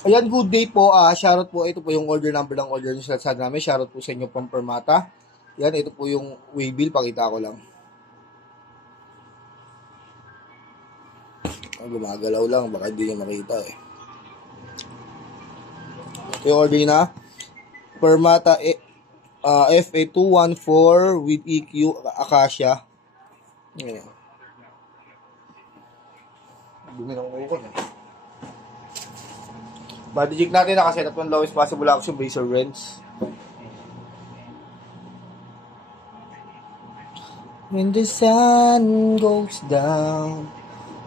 Ayan, good day po. Shoutout po. Ito po yung order number ng order nyo sa Lazada namin. Shoutout po sa inyo from Permata. Yan, ito po yung waybill. Pakita ko lang. Gumagalaw lang. Baka hindi nyo makita eh. Ito yung order na. Permata FA214 with EQ Acacia. Yan. Dumi ng ukon eh. Body jig natin nakaset up ng lowest possible action bracer wrench. When the sun goes down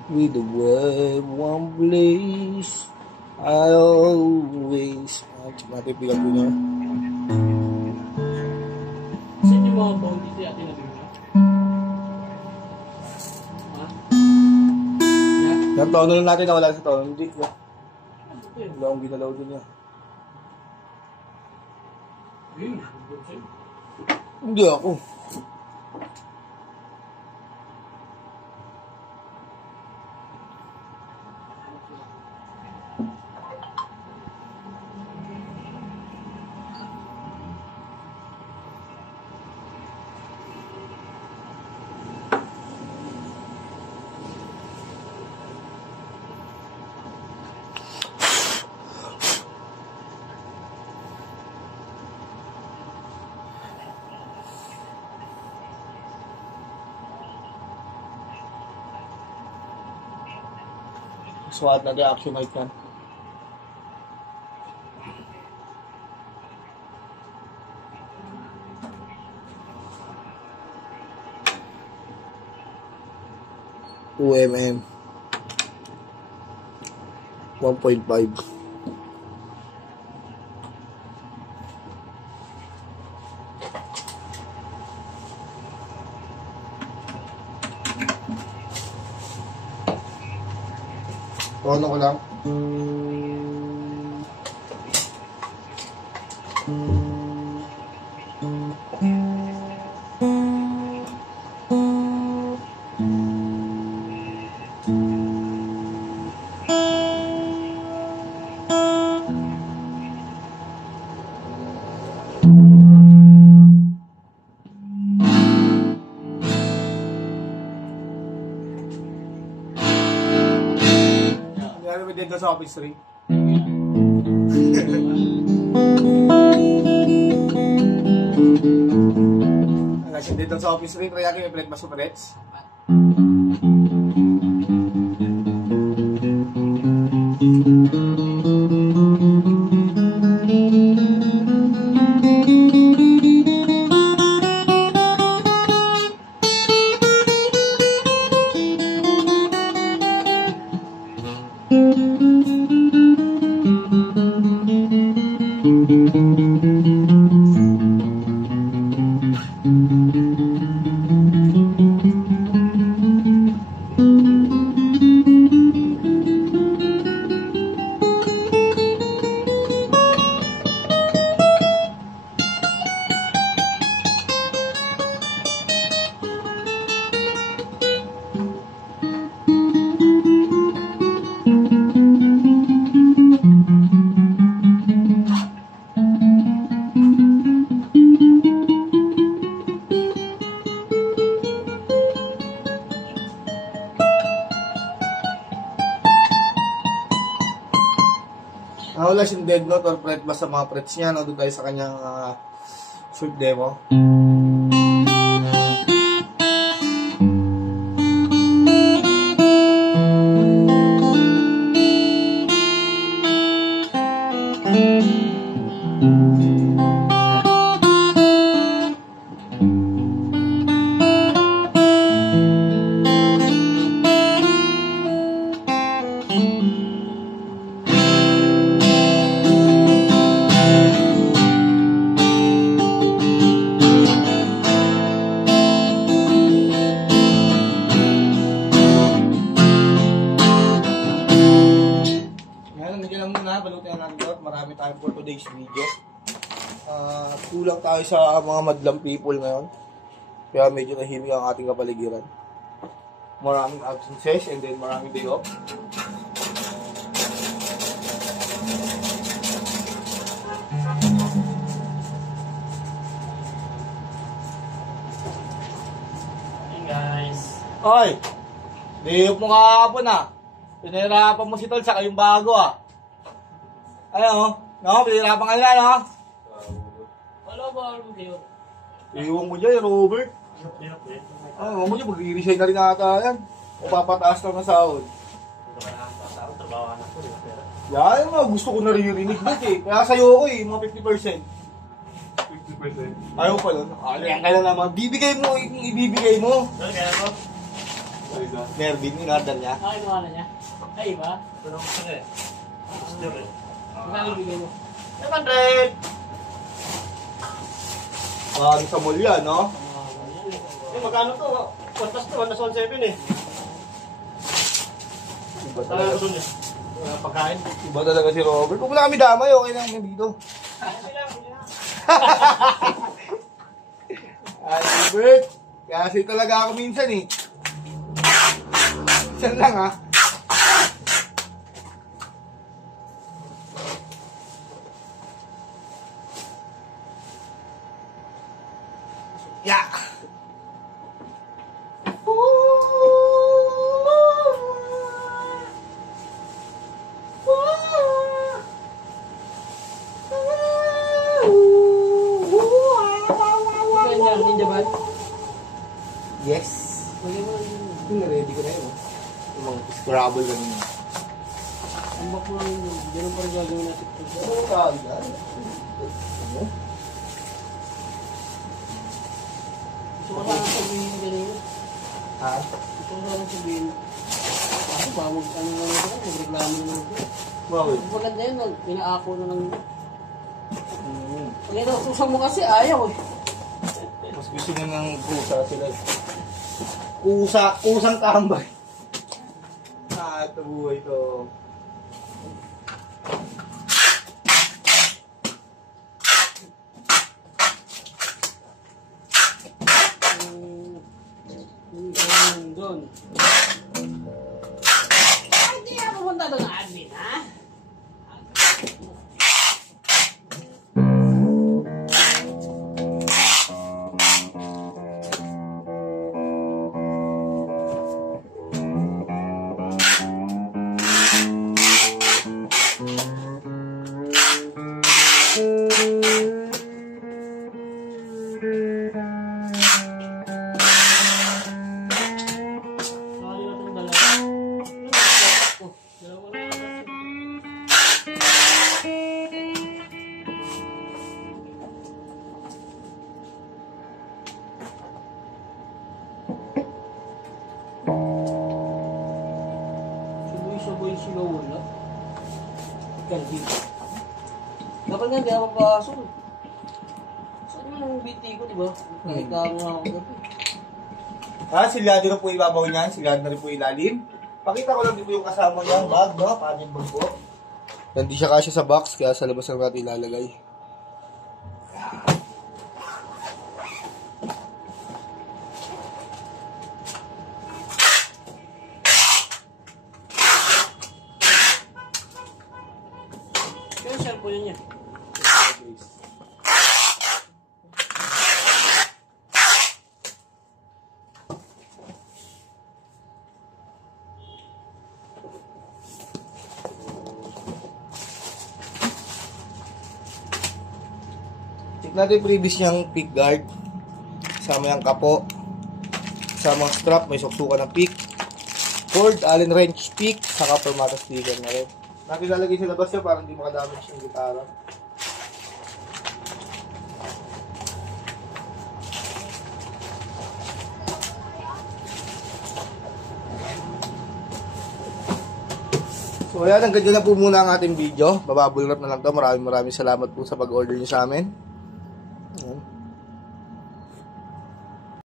with the wave one place, I always... check natin pigal po niya. Saan yung mga bounty si atin na bigla? Yung tono lang natin na wala sa tono. Hindi. Wala akong ginalaw dun niya. Hindi ako. Swat na reaction light yan. mm 1.5. Tono ko lang. Dito sa office ring. Kasi dito sa office ring, kaya kayo may masuprets. Wala siyang dead note or fret ba sa mga frets niya. Doon tayo sa kanyang short demo. Balutin natin ito. Marami tayong for today's video. Kulang tayo sa mga madlang people ngayon. Kaya medyo nahimik ang ating kapaligiran. Maraming absences and then maraming day off. Oy! Lihop mo kahapon ah. Pinahirapan mo si Tol saka yung bago ah. Ano? No? Pinahirapan ka nila, no? Wala ba ano kayo? Iwan mo dyan, Robert. Ano mo dyan, mag-i-resign na rin ata yan. O papataas lang ng sahod. Yan nga, gusto ko naririnig dito eh. Kaya sa'yo ako eh, mga 50%. 50%? Ayaw pa nun. Yan ka na naman. Bibigay mo, ibibigay mo. Kaya ako? Mervin, inardan niya. Ay, mga niya. Ay, iba? Pero ako sa eh. Magkano bigay mo? 700! Parang sa mall yan, no? Magkano to? Paspas to, nasa 1.7 eh. Iba talaga. Ano niya? Pagkain? Iba talaga si Robert. Kung wala kami damay, okay lang kami dito. Ay, Robert. Kasi talaga ako minsan eh. Minsan lang ha. Yeah. Ninja ba? Yes. Magkano mo Yung ready ko na yun. Yung mga Scrabble kanina. ang bak mo lang yun. Ganun pa rin gagawin natin. Ano ka? Ano? Gusto ko lang sabihin ganun. Ha? Gusto ko lang sabihin. Ako ba, magreklamo naman ito. Bakit? Maganda yun, pinaako na ng... Pag inutusan mo kasi, ayaw eh. Mas gusto mo ng kusa sila. Kusang tambay. Ah, ito buhay to. Doon. Ay, di ako pumunta doon, admin, ha? Suboy sigaw na. Gandi. Dapat nga, di ako papasok. Saan yung BT ko, di ba? Nakita mo nga ako gabi. Ah, silyado na po ibabaw niyan, silyado na rin po ilalim. Pakita ko lang din po yung kasama niya, bag, no? Panin bag po. Hindi siya kasya sa box, kaya sa labas lang natin ilalagay. Yung cellphone niya. Check natin yung previous niyang pick guard. Kasama yung kapo. Kasama ang strap, may suksukan ng pick. Cord, Allen wrench pick, saka permata sticker na rin. Natin lalagay sa labas niya para hindi makadamage yung gitara. So ayan, hanggang dyan na po muna ang ating video. Bababulrap na lang to. Maraming salamat po sa pag-order niyo sa amin.